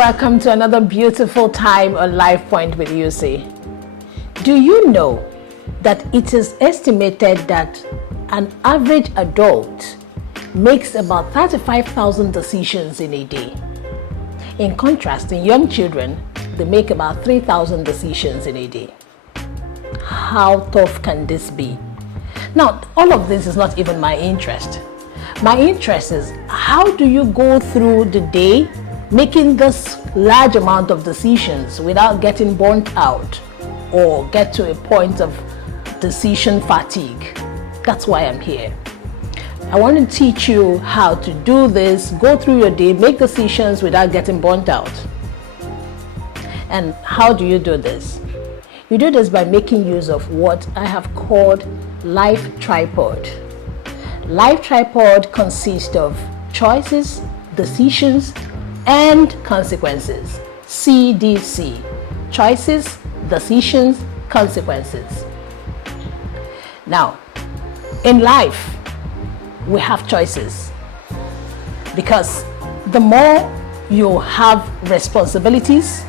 welcome to another beautiful time on Life Point with UCee. Do you know that it is estimated that an average adult makes about 35,000 decisions in a day? In contrast, in young children, they make about 3,000 decisions in a day. How tough can this be? Now, all of this is not even my interest. My interest is, how do you go through the day making this large amount of decisions without getting burnt out or get to a point of decision fatigue? That's why I'm here. I want to teach you how to do this, go through your day, make decisions without getting burnt out. And how do you do this? You do this by making use of what I have called Life Tripod. Life Tripod consists of choices, decisions, and consequences. CDC. Choices, decisions, consequences. Now, in life, we have choices, because the more you have responsibilities,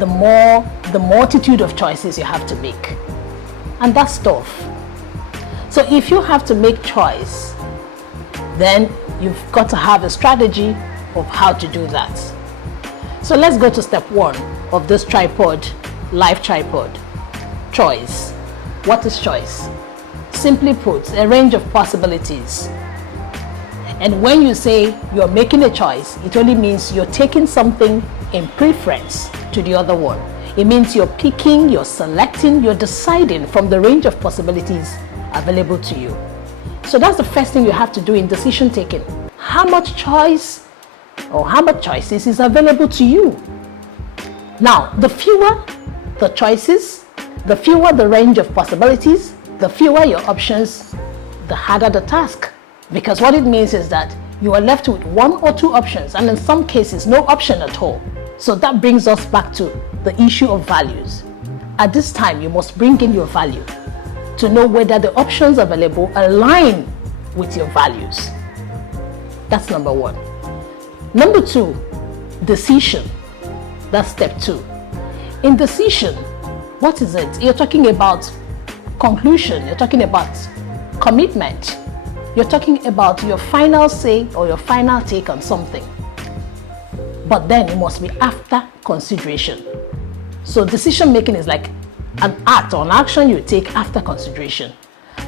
the multitude of choices you have to make, and that's tough. So if you have to make choice, then you've got to have a strategy of how to do that. So let's go to step one of this tripod, Life Tripod. Choice. What is choice? Simply put, a range of possibilities. And when you say you're making a choice, it only means you're taking something in preference to the other one. It means you're picking, you're selecting, you're deciding from the range of possibilities available to you. So that's the first thing you have to do in decision taking. How much choice or how much choices is available to you? Now, the fewer the choices, the fewer the range of possibilities, the fewer your options, the harder the task. Because what it means is that you are left with one or two options, and in some cases, no option at all. So that brings us back to the issue of values. At this time, you must bring in your value to know whether the options available align with your values. That's number one. Number two, decision. That's step two. In decision, what is it? You're talking about conclusion, you're talking about commitment, you're talking about your final say or your final take on something. But then it must be after consideration. So decision making is like an act or an action you take after consideration.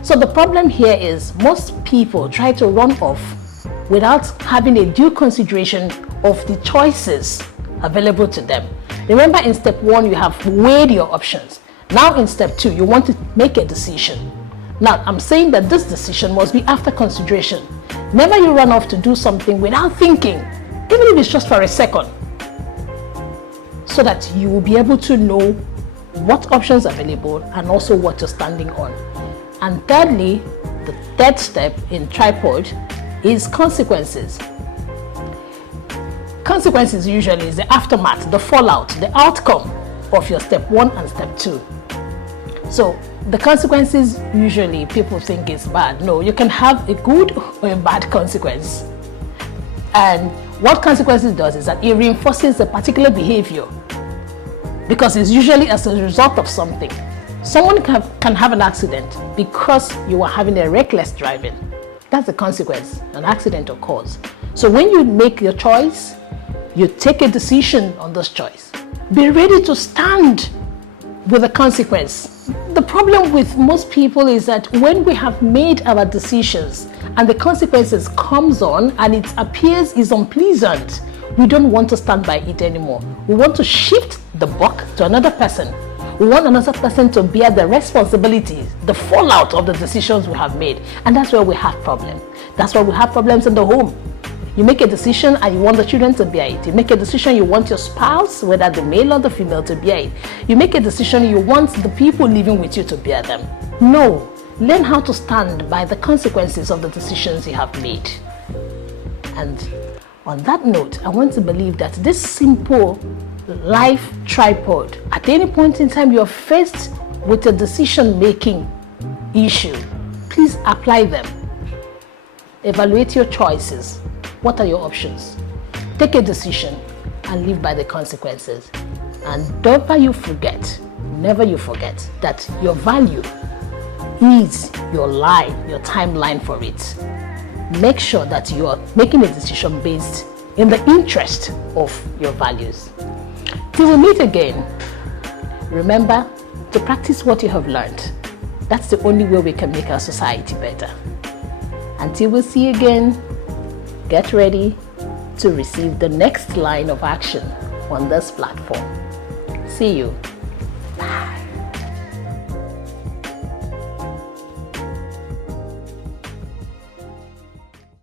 So the problem here is most people try to run off without having a due consideration of the choices available to them. Remember, in step one, you have weighed your options. Now in step two, you want to make a decision. Now, I'm saying that this decision must be after consideration. Never you run off to do something without thinking, even if it's just for a second, so that you will be able to know what options are available and also what you're standing on. And thirdly, the third step in tripod is consequences. Consequences usually is the aftermath, the fallout, the outcome of your step one and step two. So the consequences usually people think is bad. No, you can have a good or a bad consequence. And what consequences does is that it reinforces a particular behavior, because it's usually as a result of something. Someone can have an accident because you are having a reckless driving. That's the consequence. An accident occurs. So when you make your choice, you take a decision on this choice. Be ready to stand with the consequence. The problem with most people is that when we have made our decisions and the consequences comes on and it appears is unpleasant, we don't want to stand by it anymore. We want to shift the buck to another person. We want another person to bear the responsibilities, the fallout of the decisions we have made. And that's where we have problems. That's why we have problems in the home. You make a decision and you want the children to bear it. You make a decision, you want your spouse, whether the male or the female, to bear it. You make a decision, you want the people living with you to bear them. No. Learn how to stand by the consequences of the decisions you have made. And on that note, I want to believe that this simple life tripod, at any point in time you're faced with a decision-making issue, please apply them. Evaluate your choices. What are your options? Take a decision and live by the consequences. And never you forget that your value is your line, your timeline for it. Make sure that you are making a decision based in the interest of your values. Till we meet again, remember to practice what you have learned. That's the only way we can make our society better. Until we see you again, get ready to receive the next line of action on this platform. See you.